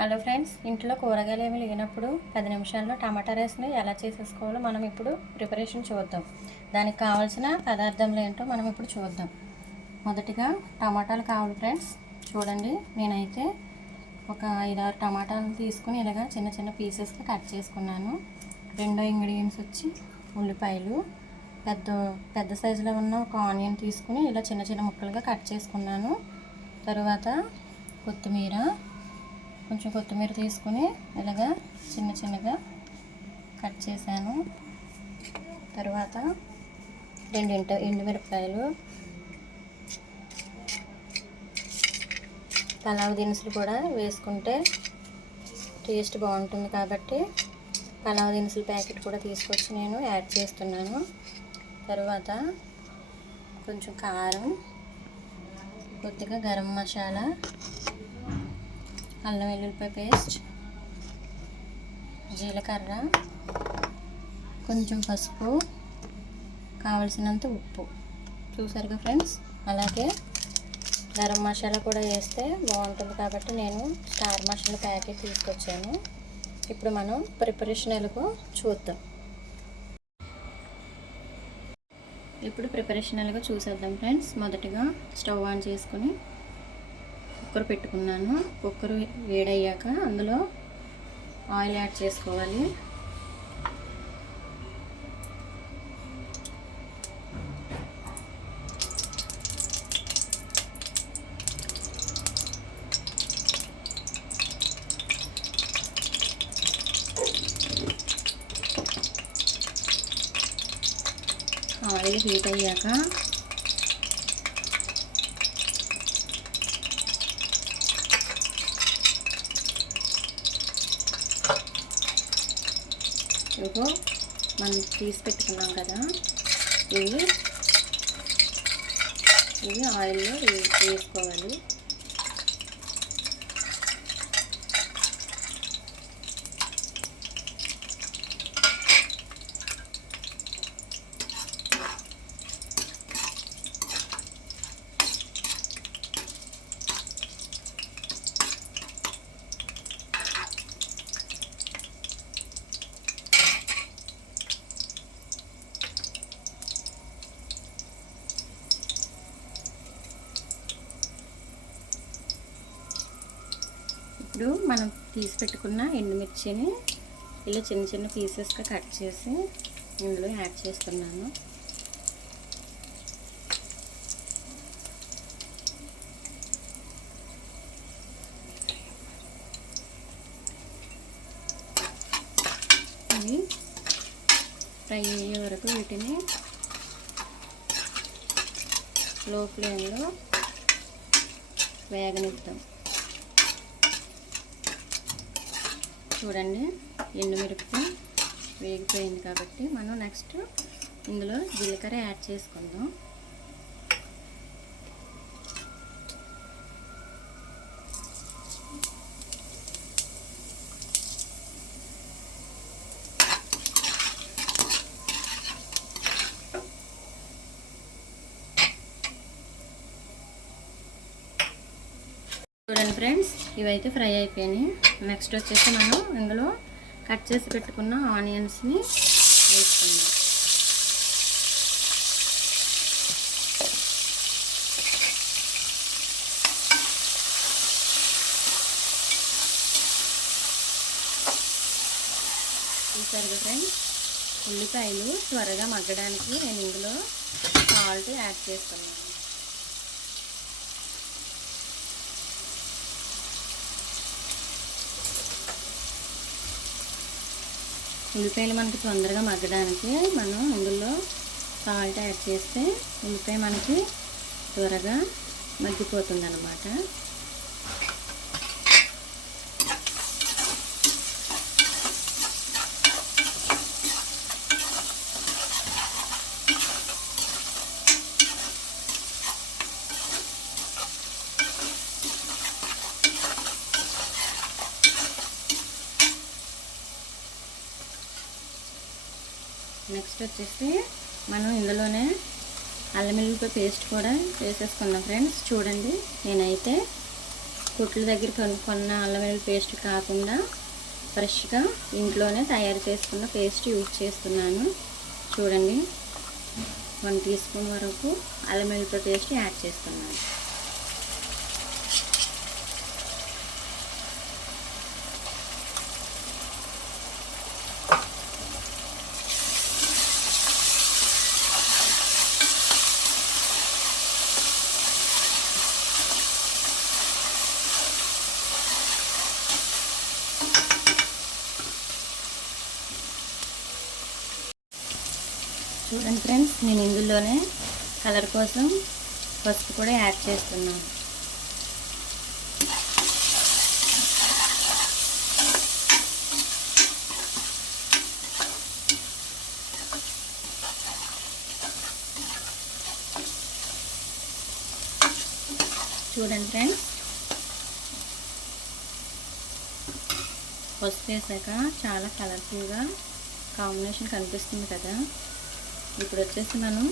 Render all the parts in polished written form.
Hello friends, ఇంట్లో కూరగాయలు ఏమి లేనప్పుడు 10 నిమిషాల్లో టమాటా రైస్ని ఎలా చేసేసుకోవాలో మనం ఇప్పుడు ప్రిపరేషన్ చూద్దాం. దానికి కావాల్సిన పదార్థాలు ఏంటో మనం ఇప్పుడు చూద్దాం. మొదటిగా టమాటాలు కావాలి ఫ్రెండ్స్. చూడండి, నేనైతే ఒక 5-6 టమాటాలు తీసుకుని ఇలాగా చిన్న చిన్న పీసెస్గా కట్ చేసుకున్నాను. రెండో ఇంగ్రీడియంట్స్ వచ్చి ఉల్లిపాయలు, పెద్ద సైజులో ఉన్న ఒక ఆనియన్ తీసుకుని ఇలా చిన్న చిన్న ముక్కలుగా కట్ చేసుకున్నాను. తరువాత కొంచెం కొత్తిమీర తీసుకుని ఇలాగా చిన్న చిన్నగా కట్ చేశాను. తర్వాత 2 ఎండుమిరపకాయలు, పలావ్ దినుసులు కూడా వేసుకుంటే టేస్ట్ బాగుంటుంది కాబట్టి పలావ్ దినుసుల ప్యాకెట్ కూడా తీసుకొచ్చి నేను యాడ్ చేస్తున్నాను. తర్వాత కొంచెం కారం, కొద్దిగా గరం మసాలా, అల్లం వెల్లుల్లిపాయ పేస్ట్, జీలకర్ర, కొంచెం పసుపు, కావలసినంత ఉప్పు. చూసారుగా ఫ్రెండ్స్. అలాగే గరం మసాలా కూడా వేస్తే బాగుంటుంది కాబట్టి నేను స్టార్ మసాలా ప్యాకెట్ తీసుకొచ్చాను. ఇప్పుడు మనం ప్రిపరేషన్ ఎలాగో చూద్దాం. చూసేద్దాం ఫ్రెండ్స్. మొదటగా స్టవ్ ఆన్ చేసుకొని కుక్కర్ పెట్టుకున్నాను. కుక్కర్ వేడయ్యాక అందులో ఆయిల్ యాడ్ చేసుకోవాలి. ఆయిల్ హీట్ అయ్యాక ఇదిగో మనం తీసి పెట్టుకున్నాం కదా, ఇవి ఆయిల్లో వేసుకోవాలి. ఇప్పుడు మనం తీసి పెట్టుకున్న ఎండుమిర్చిని ఇలా చిన్న చిన్న పీసెస్గా కట్ చేసి ఇందులో యాడ్ చేస్తున్నాను. ఇవి ఫ్రై అయ్యే వరకు వీటిని లో ఫ్లేమ్లో వేగనిద్దాం. చూడండి, ఎండుమిరపకాయ వేగిపోయింది కాబట్టి మనం నెక్స్ట్ ఇందులో జీలకర్ర యాడ్ చేసుకుందాం. చూడండి ఫ్రెండ్స్, ఇవైతే ఫ్రై అయిపోయినాయి. నెక్స్ట్ వచ్చేసి మనం ఇందులో కట్ చేసి పెట్టుకున్న ఆనియన్స్ని వేసుకుందాం. చూసారుగా ఫ్రెండ్స్, ఉల్లిపాయలు త్వరగా మగ్గడానికి నేను ఇందులో సాల్ట్ యాడ్ చేస్తున్నాను. ఉల్లిపాయలు మనకి తొందరగా మగ్గడానికి మనం ఇందులో సాల్ట్ యాడ్ చేస్తే ఉల్లిపాయ మనకి త్వరగా మగ్గిపోతుంది అన్నమాట. నెక్స్ట్ వచ్చేసి మనం ఇందులోనే అల్లం వెల్లుల్లిపాయ పేస్ట్ కూడా వేసేసుకుందాం ఫ్రెండ్స్. చూడండి, నేనైతే కొట్ల దగ్గర కొన్న అల్లం వెల్లుల్లి పేస్ట్ కాకుండా ఫ్రెష్గా ఇంట్లోనే తయారు చేసుకున్న పేస్ట్ యూజ్ చేస్తున్నాను. చూడండి, 1 టీ స్పూన్ వరకు అల్లం వెల్లుల్లి పేస్ట్ యాడ్ చేస్తున్నాను. చూడండి ఫ్రెండ్స్, నేను ఇందులోనే కలర్ కోసం పసుపు కూడా యాడ్ చేస్తున్నాను. చూడండి ఫ్రెండ్స్, పసుపు వేసాక చాలా కలర్ఫుల్గా కాంబినేషన్ కనిపిస్తుంది కదా. ఇప్పుడు వచ్చేసి మనం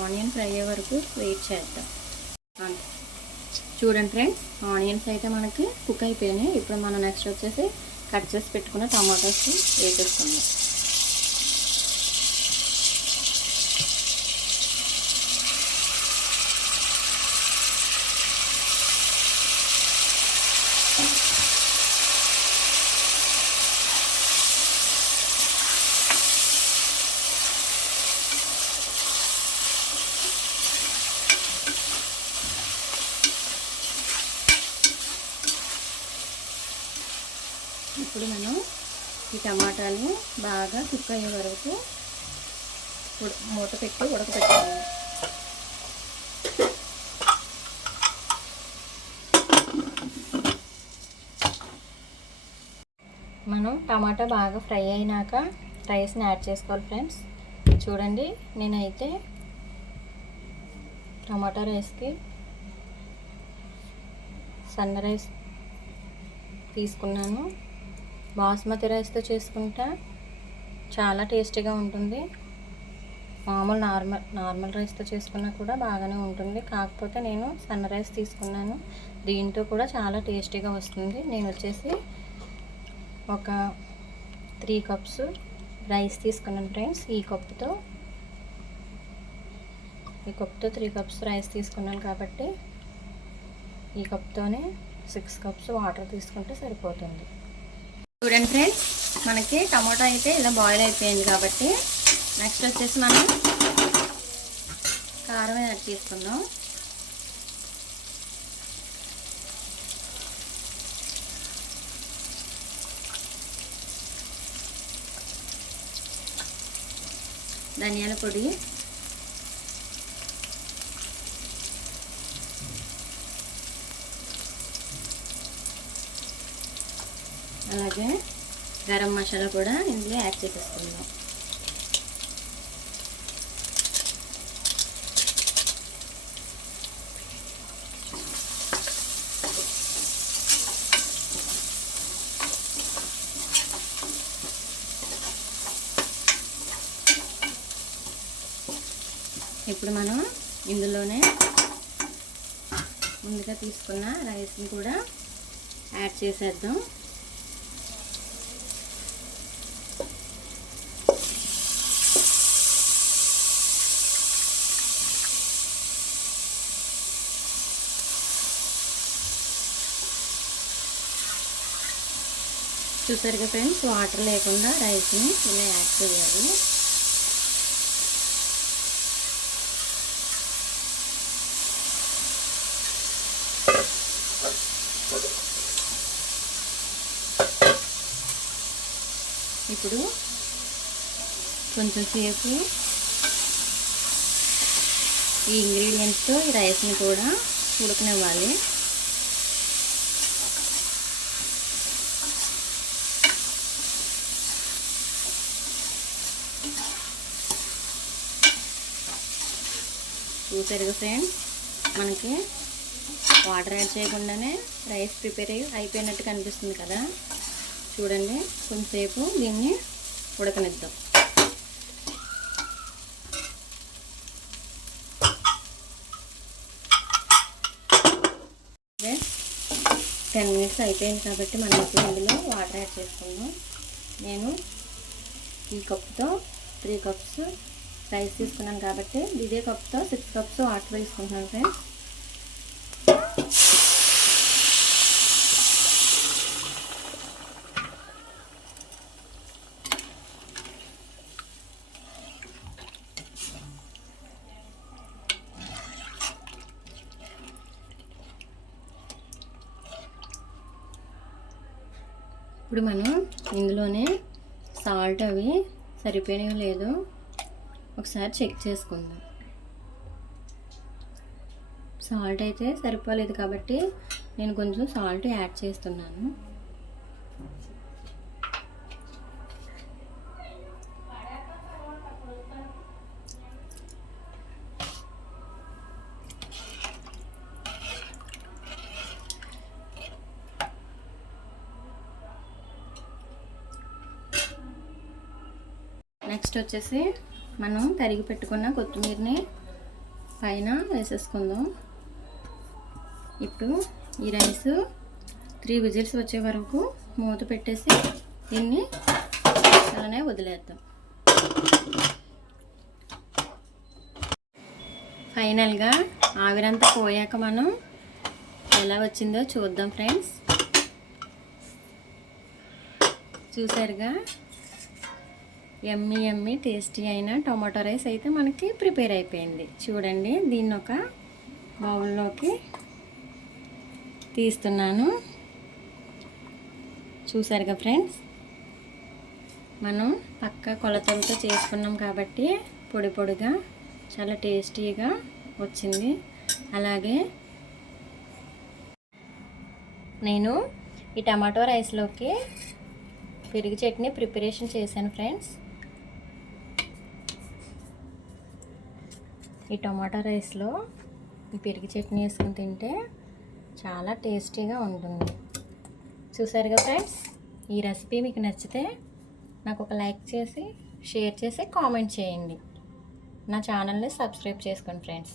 ఆనియన్ ఫ్రై అయ్యే వరకు వెయిట్ చేద్దాం. చూడండి ఫ్రెండ్స్, ఆనియన్స్ అయితే మనకి కుక్ అయిపోయినాయి. ఇప్పుడు మనం నెక్స్ట్ వచ్చేసి కట్ చేసి పెట్టుకున్న టమాటోస్ వేసేసుకుందాం. ఇప్పుడు మనం ఈ టమాటాలు బాగా కుక్ అయ్యే వరకు మూత పెట్టి ఉడకపెట్టాలి. మనం టమాటా బాగా ఫ్రై అయినాక రైస్ని యాడ్ చేసుకోవాలి ఫ్రెండ్స్. చూడండి, నేనైతే టమాటా రైస్కి సన్న రైస్ తీసుకున్నాను. బాస్మతి రైస్తో చేసుకుంటా చాలా టేస్టీగా ఉంటుంది. మామూలు నార్మల్ రైస్తో చేసుకున్నా కూడా బాగానే ఉంటుంది. కాకపోతే నేను సన్న రైస్ తీసుకున్నాను. దీంతో కూడా చాలా టేస్టీగా వస్తుంది. నేను వచ్చేసి ఒక 3 కప్స్ రైస్ తీసుకున్నాను ఫ్రెండ్స్. ఈ కప్పుతో 3 కప్స్ రైస్ తీసుకున్నాను కాబట్టి ఈ కప్తోనే 6 కప్స్ వాటర్ తీసుకుంటే సరిపోతుంది. చూడండి ఫ్రెండ్స్, మనకి టమాటా అయితే ఇలా బాయిల్ అయిపోయింది కాబట్టి నెక్స్ట్ వచ్చేసి మనం కారం యాడ్ చేసుకుందాం. ధనియాల పొడి, అలాగే గరం మసాలా కూడా ఇందులో యాడ్ చేసేసుకుందాం. ఇప్పుడు మనం ఇందులోనే ముందుగా తీసుకున్న రైస్ని కూడా యాడ్ చేసేద్దాం. చూసారుగా ఫ్రెండ్స్, వాటర్ లేకుండా రైస్ని ఇలా యాడ్ చేయాలి. ఇప్పుడు కొంచెం సేపు ఈ ఇంగ్రీడియంట్స్తో ఈ రైస్ని కూడా ఉడకనివ్వాలి. చూసారుగా ఫ్రెండ్స్, మనకి వాటర్ యాడ్ చేయకుండానే రైస్ ప్రిపేర్ అయిపోయినట్టు కనిపిస్తుంది కదా. చూడండి, కొంచెంసేపు దీన్ని ఉడకనిద్దాం. 10 మినిట్స్ అయిపోయింది కాబట్టి మనం ఇప్పుడు ఇందులో వాటర్ యాడ్ చేసుకుందాం. నేను ఈ కప్తో 3 కప్స్ రైస్ తీసుకున్నాను కాబట్టి ఇదే కప్తో 6 కప్స్ వాటర్ వేసుకుంటున్నాను ఫ్రెండ్స్. ఇప్పుడు మనం ఇందులోనే సాల్ట్ అవి సరిపోయినాయో లేదో ఒకసారి చెక్ చేసుకుందాం. సాల్ట్ అయితే సరిపోలేదు కాబట్టి నేను కొంచెం సాల్ట్ యాడ్ చేస్తున్నాను. నెక్స్ట్ వచ్చేసి మనం తరిగి పెట్టుకున్న కొత్తిమీరని పైన వేసేసుకుందాం. ఇప్పుడు ఈ రైస్ 3 విజిల్స్ వచ్చే వరకు మూత పెట్టేసి దీన్ని అలానే వదిలేద్దాం. ఫైనల్గా ఆవిరంతా పోయాక మనం ఎలా వచ్చిందో చూద్దాం ఫ్రెండ్స్. చూసారుగా, యమ్మీ టేస్టీ అయిన టొమాటో రైస్ అయితే మనకి ప్రిపేర్ అయిపోయింది. చూడండి, దీన్ని ఒక బౌల్లోకి తీస్తున్నాను. చూసారుగా ఫ్రెండ్స్, మనం పక్క కొలతలతో చేసుకున్నాం కాబట్టి పొడి పొడిగా చాలా టేస్టీగా వచ్చింది. అలాగే నేను ఈ టమాటో రైస్లోకి పెరుగు చట్నీ ప్రిపరేషన్ చేశాను ఫ్రెండ్స్. ఈ టమాటా రైస్లో ఈ పెరుగు చట్నీ వేసుకుని తింటే చాలా టేస్టీగా ఉంటుంది. చూసారుగా ఫ్రెండ్స్, ఈ రెసిపీ మీకు నచ్చితే నాకు ఒక లైక్ చేసి, షేర్ చేసి, కామెంట్ చేయండి. నా ఛానల్ని సబ్స్క్రైబ్ చేసుకోండి ఫ్రెండ్స్.